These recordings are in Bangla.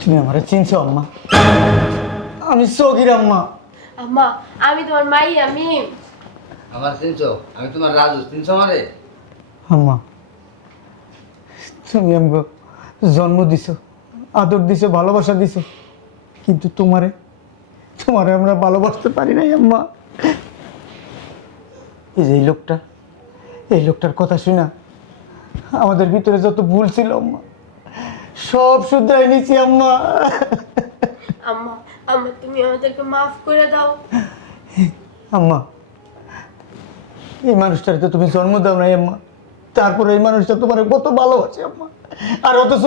তুমি আমারে চিনছো আম্মা? আমি সগির আম্মা। আম্মা আমি তোমার মাই। আমি আমার চিনছো? আমি তোমার রাজু, চিনছো আমারে? আম্মা, তুমি আমাকে জন্ম দিছো, আদর দিছো, ভালোবাসা দিছো, কিন্তু তোমারে তোমারে আমরা ভালোবাসতে পারি নাই আম্মা। এই যে এই লোকটার কথা শুনা আমাদের ভিতরে যত ভুল ছিল আম্মা সব শুধরাই নিছি আম্মা। আম্মা আম্মা তুমি আমাদেরকে মাফ করে দাও। আম্মা, এই মানুষটার তো তুমি জন্ম দাও নাই আম্মা, তারপরে এই মানুষটা তোমার কত ভালোবাসে আম্মা, আর অথচ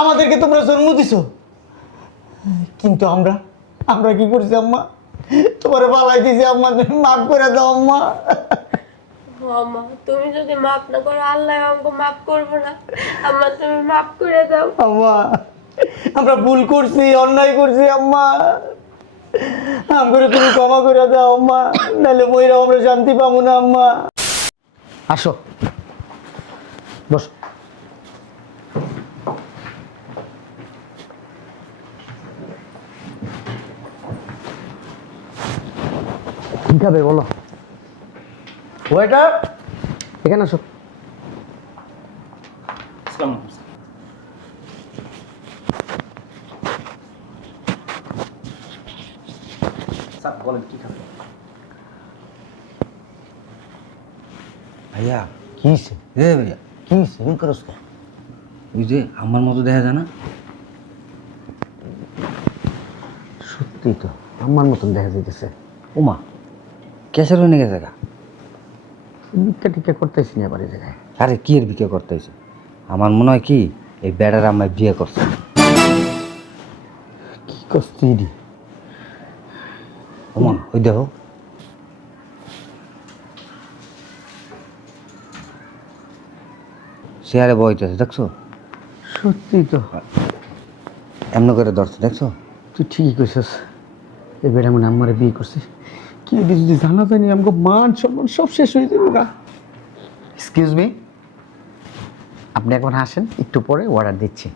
আমাদেরকে তোমরা জন্ম দিছো, কিন্তু আমরা আমরা কি করছি আম্মা? তোমার বালাই দিছি আম্মা, তুমি মাফ করে দাও আম্মা। ও আম্মা তুমি যদি মাফ না করো আল্লাহ আমাকে মাফ করবো না। আম্মা তুমি মাফ করে দাও। আম্মা, আমরা ভুল করছি, অন্যায় করছি আম্মা, আমগুলো তুমি ক্ষমা করে দাও আম্মা, নাহলে মইরা আমরা শান্তি পাবো না আম্মা। আসো, বস। কি খাবে বলো? ওয়েটার, এখানে আসো। স্যার বলেন কি খাবেন? ভাইয়া কি হয়েছে? ভাইয়া, কি হয়েছে? এমন করস কেন? ওই যে আমার মতো দেখা যায় না? সত্যি তো আমার মতন দেখা যাইতেছে। ওমা, ক্যাশের হয়ে গেছে গা। ভিক্ষা টিক্ষা করতেছি না বাড়ি জায়গায়। আরে কি এর বিক্রি করতে হয়েছে? আমার মনে হয় কি এই বেড়ার আমায় বিয়ে করছে। কি করছি? ওমা ওই দেখো, চেয়ারে বইতেছে, দেখছো? সত্যি তো, এমন করে ধরছে, দেখছো? তুই ঠিকই কইছিস। এবারে এমন আমারে বিয়ে করছে, কি এটি যদি জানা জানি আমাকে মান সম্মান সব শেষ হয়ে যাবে গা। এক্সকিউজ মি, আপনি এখন আসেন, একটু পরে অর্ডার দিচ্ছি।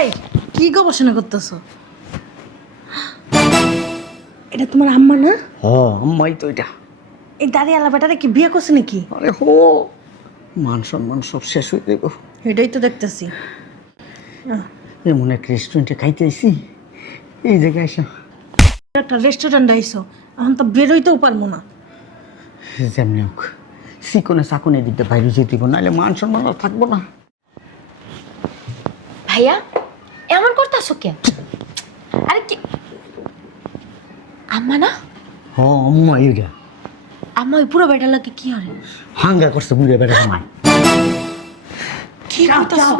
এই কি গবেষণা করতেছো? এটা তোমার আম্মা না? হ্যাঁ আম্মাই তো এটা। এই দাঁড়িয়ালা বেটারে কি বিয়ে করছে নাকি? আরে হো, মান সম্মান সব শেষ হয়ে যাবো। এটাই তো দেখতেছি। এমন এক রেস্টুরেন্টে খাইতে আইসি, এই জায়গায় এসে একটা রেস্টুরেন্ট আইসো, এখন তো বেরোইতেও পারবো না। যেমনি হোক চিকনে চাকনে দিকটা বাইরে যেতে দিব, নাহলে মান সম্মান আর থাকবো না। ভাইয়া এমন করতেছো কেন? আরে কি আম্মা না? হ আম্মা ইউগা আম্মা ওই পুরো বেটার লাগে কি হরে? হাঙ্গা করছে বুড়ে বেড়া সময়। কি করতেছো?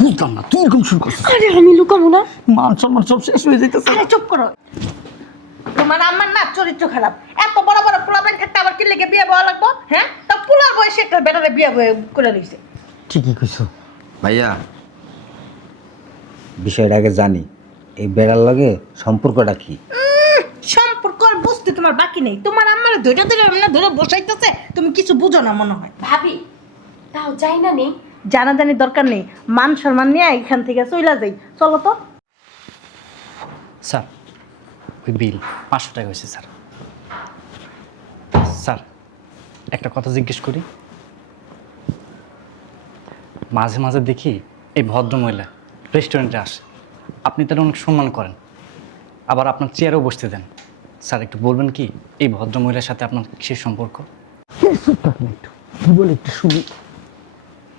বুঝলাম না, তুই এরকম শুরু করছিস। আরে আমি লুকাবো না। মান সম্মান সব শেষ হয়ে যেতেছে। আরে চুপ করো। তোমার আম্মার না চরিত্র খারাপ। এত বড় বড় পোলাবেন থাকতে আবার কি লেগে বিয়ে বয়া লাগবো? হ্যাঁ, তা পোলার বয়সে একটা বেটারে বিয়ে করে রইছে। ঠিকই কইছো। ভাইয়া বিষয়টা আগে জানি, এই বেড়ার লগে সম্পর্কটা কি? সম্পর্ক আর বুঝতে তোমার বাকি নেই। তোমার আম্মার ধৈর্য ধরে না ধরে বসাইতেছে, তুমি কিছু বুঝো না মনে হয়। ভাবি তাও যাই না নেই। জানাজানি দরকার নেই, মান সম্মান নিয়ে এখান থেকে চইলা যাই। চলো তো। স্যার ওই বিল 500 টাকা হয়েছে স্যার। স্যার একটা কথা জিজ্ঞেস করি, মাঝে মাঝে দেখি এই ভদ্রমহিলা রেস্টুরেন্টে আসে, আপনি তার অনেক সম্মান করেন, আবার আপনার চেয়ারেও বসতে দেন। স্যার একটু বলবেন কি এই ভদ্রমহিলার সাথে আপনার কিসের সম্পর্ক? একটু কি বলে একটু শুনি।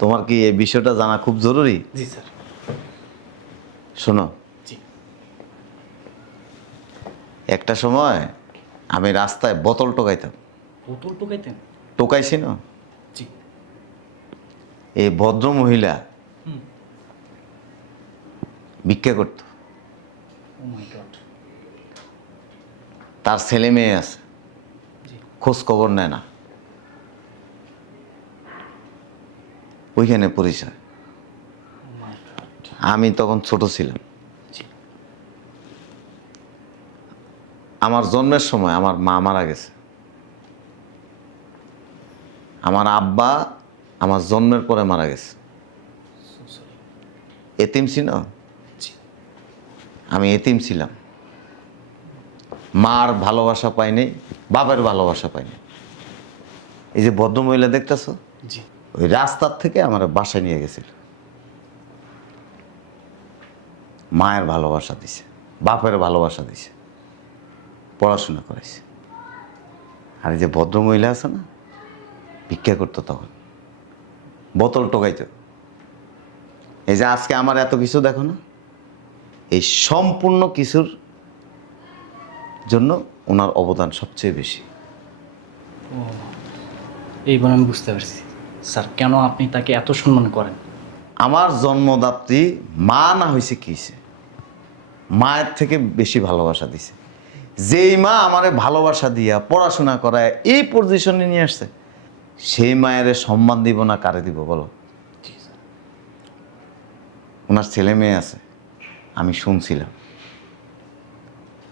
তোমার কি এই বিষয়টা জানা খুব জরুরি? জি স্যার। শোনো, জি। একটা সময় আমি রাস্তায় বোতল টোকাইতাম। বোতল টোকাইতেন? টোকাইছি না? জি। এই ভদ্র মহিলা হুম। ভিক্ষা করত, ও মাই গড। তার ছেলে মেয়ে আছে, জি। খোঁজ খবর নেয় না। ওইখানে পরিচয়। ও মাই গড। আমি তখন ছোট ছিলাম। জি। আমার জন্মের সময় আমার মা মারা গেছে। আমার আব্বা আমার জন্মের পরে মারা গেছে। এতিম ছিল, আমি এতিম ছিলাম। মার ভালোবাসা পাইনি, বাবার ভালোবাসা পাইনি। এই যে ভদ্রমহিলা দেখতেছো, জি। ওই রাস্তার থেকে আমার বাসায় নিয়ে গেছিল। মায়ের ভালোবাসা দিছে, বাপের ভালোবাসা দিছে, পড়াশোনা করাইছে। আর এই যে ভদ্রমহিলা আছে না, ভিক্ষা করতো তখন, বোতল টোকাইতো। এই যে আজকে আমার এত কিছু দেখো না, এই সম্পূর্ণ কিছুর জন্য ওনার অবদান সবচেয়ে বেশি। এইবার আমি বুঝতে পারছি স্যার কেন আপনি তাকে এত সম্মান করেন। আমার জন্মদাত্রী মা না হয়েছে কি হয়েছে, মায়ের থেকে বেশি ভালোবাসা দিছে। যেই মা আমারে ভালোবাসা দিয়া পড়াশোনা করায় এই পজিশনে নিয়ে আসছে, সেই মায়ের সম্মান দিব না কারে দিব বলো? ওনার ছেলে মেয়ে আছে, আমি শুনছিলাম,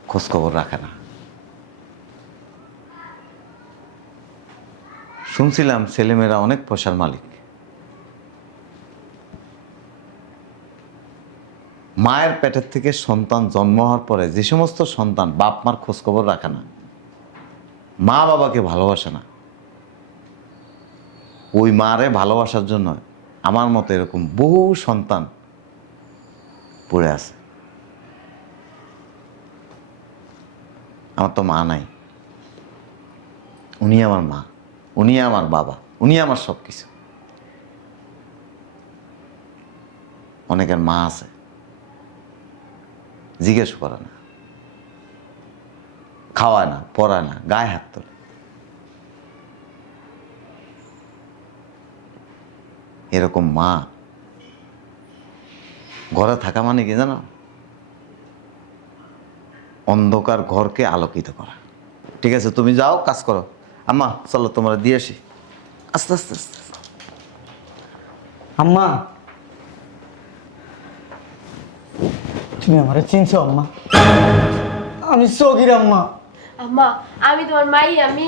খোঁজখবর রাখে না। শুনছিলাম ছেলেমেয়েরা অনেক পয়সার মালিক। মায়ের পেটের থেকে সন্তান জন্ম হওয়ার পরে যে সমস্ত সন্তান বাপ মার খোঁজখবর রাখে না, মা বাবাকে ভালোবাসে না, ওই মারে ভালোবাসার জন্য আমার মতো এরকম বহু সন্তান পড়ে আছে। আমার তো মা নাই, উনি আমার মা, উনি আমার বাবা, উনি আমার সব কিছু। অনেকের মা আছে, জিজ্ঞেস করে না, খাওয়ায় না, পড়ায় না, গায়ে হাত তোলে। এরকম মা ঘরে থাকা মানে কি জানো? অন্ধকার ঘরকে আলোকিত করা। ঠিক আছে, তুমি যাও, কাজ করো। আম্মা চলো, তোমরা দিয়ে আসি। আস্তে আস্তে আস্তে। আম্মা, তুমি আমারে চিনছো আম্মা? আমি সগির আম্মা। আম্মা আমি তোমার মাই, আমি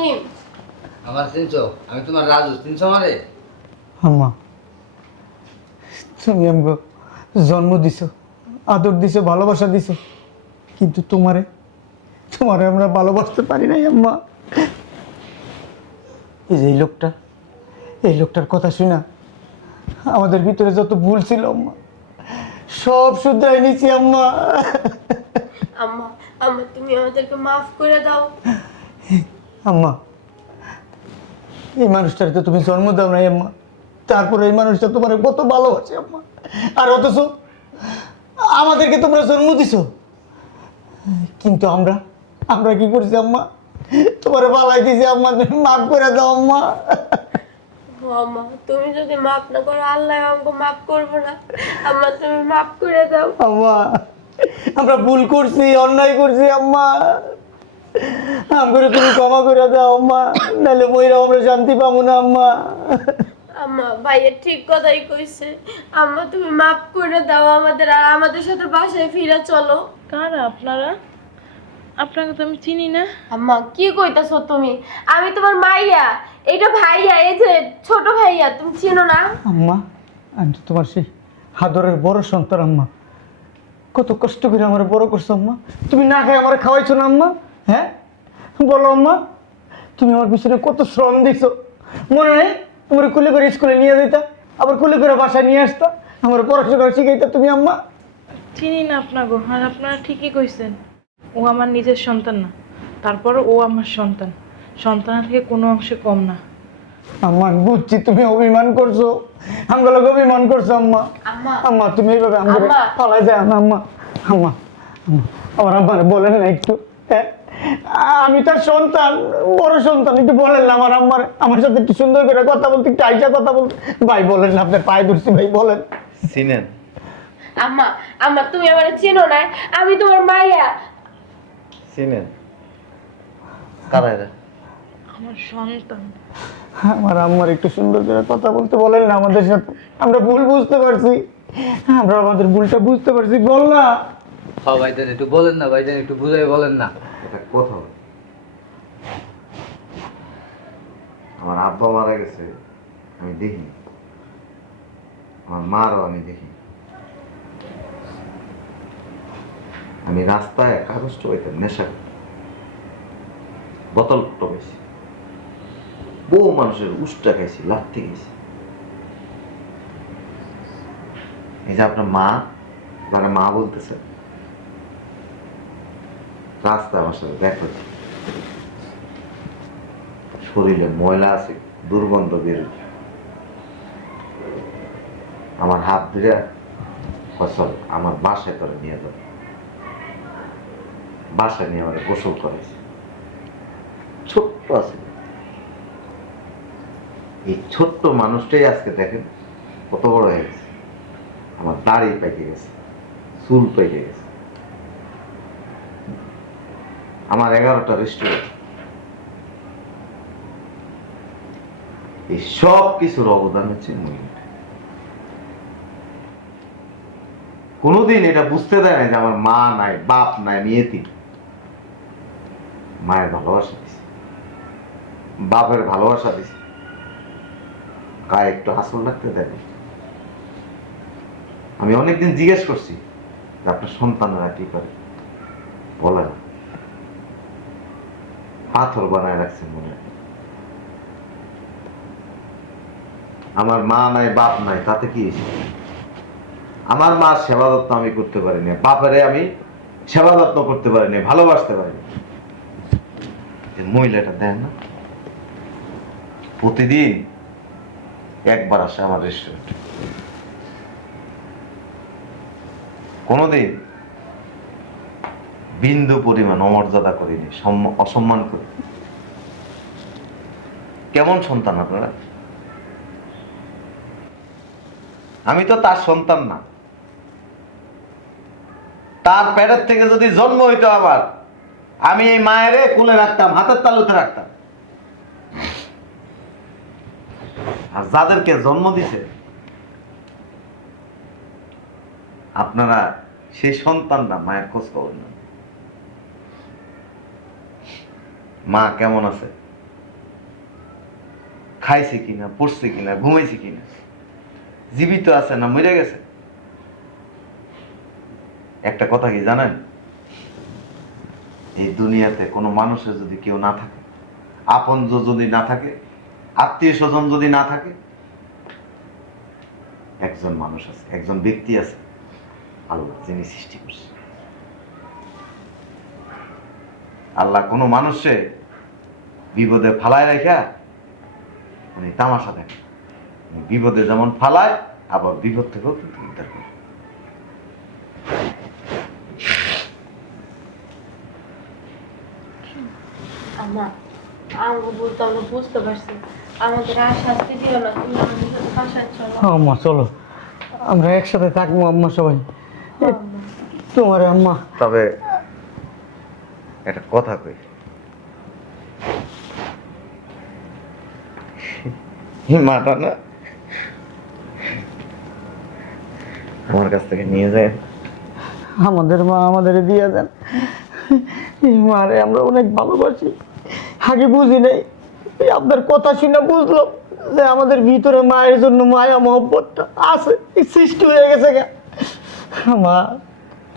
আমার চিনছো? আমি তোমার রাজু, চিনছো আমারে? আম্মা, তুমি আমাকে জন্ম দিছো, আদর দিছো, ভালোবাসা দিছো, কিন্তু তোমারে আমরা ভালোবাসতে পারি নাই আম্মা। এই যে এই লোকটার কথা শুনা আমাদের ভিতরে যত ভুল ছিল আম্মা, সব শুধরাই নিছি আম্মা। আম্মা আম্মা তুমি আমাদেরকে মাফ করে দাও। আম্মা, এই মানুষটার তো তুমি জন্ম দাও নাই আম্মা, তারপরে এই মানুষটা তোমার কত ভালোবাসে আম্মা, আর অথচ আমাদেরকে তোমরা জন্ম দিছো। কিন্তু আমরা কি করছি আম্মা? তোমার বালাই দিছি আম্মা, তুমি মাফ করে দাও আম্মা। ও আম্মা তুমি যদি মাফ না করো আল্লাহ আমাকে মাফ করবো না। আম্মা তুমি মাফ করে দাও। আম্মা, আমরা ভুল করছি, অন্যায় করছি আম্মা, আমরা তুমি ক্ষমা করে দাও আম্মা, নাহলে মইরাও আমরা শান্তি পাবো না আম্মা। আম্মা ভাইয়ের ঠিক কথাই কইছে। আম্মা তুমি মাফ করে দাও আমাদের, আর আমাদের সাথে বাসায় ফিরে চলো। কারা আপনারা? আপনাকে তো আমি চিনি না। আম্মা কি কইতাছো তুমি? আমি তোমার মাইয়া, এটা ভাইয়া, এই যে ছোট ভাইয়া, তুমি চিনো না? আম্মা, আমি তো তোমার সেই হাদরের বড় সন্তান আম্মা, কত কষ্ট করে আমার বড় করছো আম্মা, তুমি না খাই আমার খাওয়াইছো না আম্মা? হ্যাঁ বলো আম্মা, তুমি আমার পিছনে কত শ্রম দিছো, মনে নেই? তোমার কুলে করে স্কুলে নিয়ে যেতা, আবার কুলে করে বাসায় নিয়ে আসতা, আমার পড়াশোনা শিখাইতা তুমি আম্মা। চিনি না আপনাকে। আর আপনারা ঠিকই কইছেন, ও আমার নিজের সন্তান না, তারপরও ও আমার সন্তান, সন্তানের থেকে কোনো অংশে কম না। আম্মা আমি বুঝছি তুমি অভিমান করছো, আমগুলো অভিমান করছো আম্মা। আম্মা আম্মা তুমি এইভাবে আমাকে আম্মা। পালাই যায় না আম্মা। আম্মা, আম্মা, আমার আম্মারে বলেন না একটু, হ্যাঁ? আমি তার সন্তান, বড় সন্তান, একটু বলেন না আমার আম্মার, আমার সাথে একটু সুন্দর করে কথা বলতে, একটু আইসা কথা বলতে। ভাই বলেন না, আপনার পায়ে ধরছি ভাই, বলেন। চিনেন? আম্মা আম্মা তুমি আমার চিনো না, আমি তোমার মাইয়া। চিনেন কারা এরা? আমার সন্তান। আমার আম্মার একটু সুন্দর করে কথা বলতে বলেন না আমাদের সাথে, আমরা ভুল বুঝতে পারছি, আমরা আমাদের ভুলটা বুঝতে পারছি, বল না। ভাইজান একটু বলেন না, ভাইজান একটু বুঝাই বলেন না। এটা কথা বলে। আমার আব্বা মারা গেছে, আমি দেখিনি। আমার মারও আমি দেখি। আমি রাস্তায় কাগজ টবাইতাম, নেশা করতাম, বোতল টবাইছি, বহু মানুষের উষ্টা খাইছি, লাথি খাইছি। এই যে আপনার মা, যারা মা বলতেছে, রাস্তা আমার সাথে দেখা হচ্ছে, শরীরে ময়লা আছে, দুর্গন্ধ বেরোচ্ছে, আমার হাত ধরে ফসল আমার বাসায় করে নিয়ে যাবে, বাসায় নিয়ে আমার গোসল করেছে। ছোট্ট আছে, এই ছোট্ট মানুষটাই আজকে দেখেন কত বড় হয়ে গেছে। আমার দাড়ি পেকে গেছে, চুল পেকে গেছে, আমার 11টা রেস্টুরেন্ট, এই সব কিছুর অবদান হচ্ছে মহিলা। কোনোদিন এটা বুঝতে দেয় না যে আমার মা নাই, বাপ নাই, আমি এতিম। মায়ের ভালোবাসা দিছে, বাপের ভালোবাসা দিছে, গায়ে একটু হাসল রাখতে দেয় না। আমি অনেকদিন জিজ্ঞেস করছি যে আপনার সন্তানরা কি করে, বলে না, পাথর বানায় রাখছেন মনে হয়। আমার মা নাই, বাপ নাই, তাতে কি হয়েছে? আমার মার সেবা যত্ন আমি করতে পারিনি, বাপেরে আমি সেবা যত্ন করতে পারিনি, ভালোবাসতে পারিনি। মহিলাটা দেন না, প্রতিদিন একবার আসে আমার রেস্টুরেন্টে, কোনোদিন বিন্দু পরিমাণ অমর্যাদা করিনি, অসম্মান করি। কেমন সন্তান আপনারা? আমি তো তার সন্তান না, তার পেটের থেকে যদি জন্ম হইতো আবার, আমি এই মায়েরে কুলে রাখতাম, হাতের তালুতে রাখতাম। আর যাদেরকে জন্ম দিছে আপনারা সেই সন্তান না, মায়ের খোঁজ খবর না। মা কেমন আছে, খাইছে কিনা, পড়ছে কিনা, ঘুমাইছে কিনা, জীবিত আছে না মরে গেছে? একটা কথা কি জানেন, এই দুনিয়াতে কোনো মানুষের যদি কেউ না থাকে, আপন যদি না থাকে, আত্মীয় স্বজন যদি না থাকে, একজন মানুষ আছে, একজন ব্যক্তি আছে, আল্লাহ, যিনি সৃষ্টি করছে। আল্লাহ কোনো মানুষে বিপদে ফালায় রেখা উনি তামাশা দেখে, বিপদে যেমন ফালায়, আবার বিপদ থেকেও কিন্তু উদ্ধার করে। আমার আমাকে বলতে আমরা বুঝতে পারছি, আমাদের আর শাস্তি দিও না, তুমি আমাদের সাথে বাসায় চলো। আম্মা চলো, আমরা একসাথে থাকবো আম্মা, সবাই হ্যাঁ, আম্মা। তোমার আম্মা। তবে একটা কথা কই, মাটা না আমার কাছ থেকে নিয়ে যায়, আমাদের মা আমাদের দিয়ে দেন। এই মারে আমরা অনেক ভালোবাসি, আগে বুঝি নাই, এই আপনার কথা শুনে বুঝলাম যে আমাদের ভিতরে মায়ের জন্য মায়া মহব্বতটা আছে, এই সৃষ্টি হয়ে গেছে গা। মা,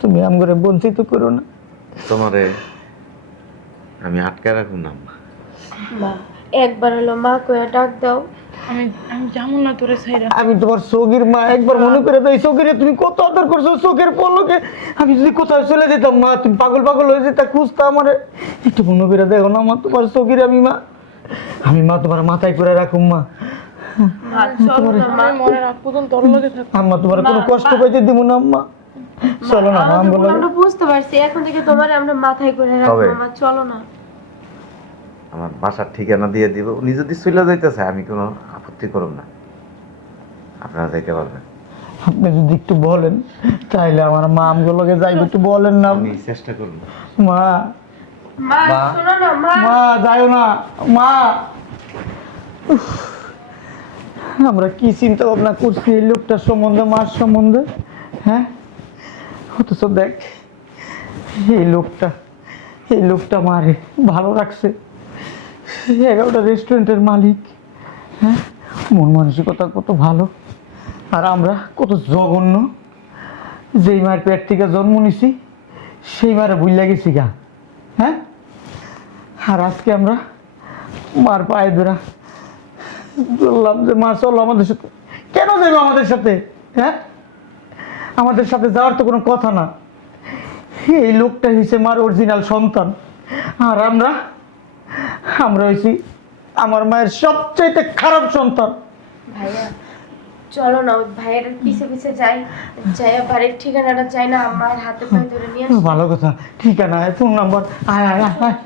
তুমি আমগরে বঞ্চিত করো না। তোমারে আমি আটকে রাখুন না আম্মা। মা, একবার হলো মা কইয়া ডাক দাও। আমি আমি যাবো না তোরে ছাইরা। আমি তোমার চোখের মা, একবার মনে করে দাও, এই চোখের তুমি কত আদর করছো, চোখের পলকে আমি যদি কোথাও চলে যেতাম মা, তুমি পাগল পাগল হয়ে যেতা, খুঁজতা আমার, একটু মনে করে দেখো না মা, তোমার চোখের আমি মা, আমি মা তোমার মাথায় করে রাখুম মা। মা চলো না মা, আমি মনে রাখ পর্যন্ত তোর লগে থাক। আম্মা তোমার কোনো কষ্ট পাইতে দিব না আম্মা, চলো না মা, আমাদের ভুল আমরা আমরা বুঝতে পারছি, এখন থেকে তোমার আমরা মাথায় করে রাখবো। তবে- মা চলো না। আমার বাসার ঠিকানা দিয়ে দিব, উনি যদি চলে যাইতেছে আমি কোনো আপত্তি করব না, আপনারা যাইতে পারবেন। আপনি যদি একটু বলেন তাইলে আমার মা আমগুলোকে যাইবে, একটু বলেন না আমি চেষ্টা করব। মা। মা শোনো না মা। মা যাইও না মা। উফ, আমরা কি চিন্তা ভাবনা করছি এই লোকটার সম্বন্ধে, মার সম্বন্ধে, হ্যাঁ? অথচ দেখ, এই লোকটা মারে ভালো রাখছে, 11টা রেস্টুরেন্টের মালিক, হ্যাঁ, মন মানসিকতা কত ভালো, আর আমরা কত জঘন্য, যেই মায়ের পেট থেকে জন্ম নিছি সেই মারে ভুইলা গেছি গা। হ্যাঁ, আর আজকে আমরা মার পায়ে ধরা বললাম যে মা চলো আমাদের সাথে। কেন যাবো আমাদের সাথে? হ্যাঁ, আমাদের সাথে যাওয়ার তো কোনো কথা না। এই লোকটা হয়েছে মার অরিজিনাল সন্তান, আর আমরা হয়েছি আমার মায়ের সবচেয়ে খারাপ সন্তান। ভাইয়া চলো না, ওই ভাইয়ের পিছে পিছে যাই, যাই বাড়ির ঠিকানাটা চাই না, আমার হাতে পায়ে ধরে নিয়ে আসি। ভালো কথা, ঠিকানা, ফোন নাম্বার, আয় আয় আয় আয়।